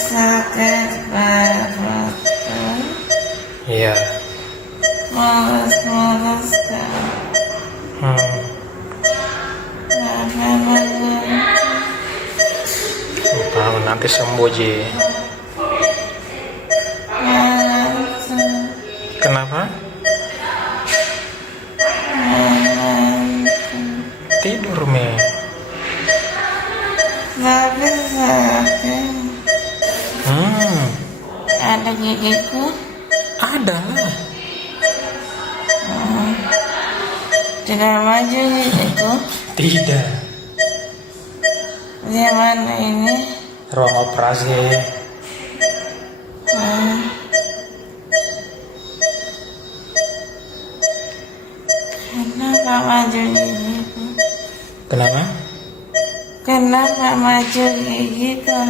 sakit perut, Iya. mulus-mulus kan, Tahu nanti sembuh Ji. Kenapa? Tidur Mi. tapi sakit. Ada gigiku? Ada lah. Tidak maju gigiku? Tidak. Di mana ini? Ruang operasi. Kenapa maju gigiku? Kenapa? Kenapa maju gigiku?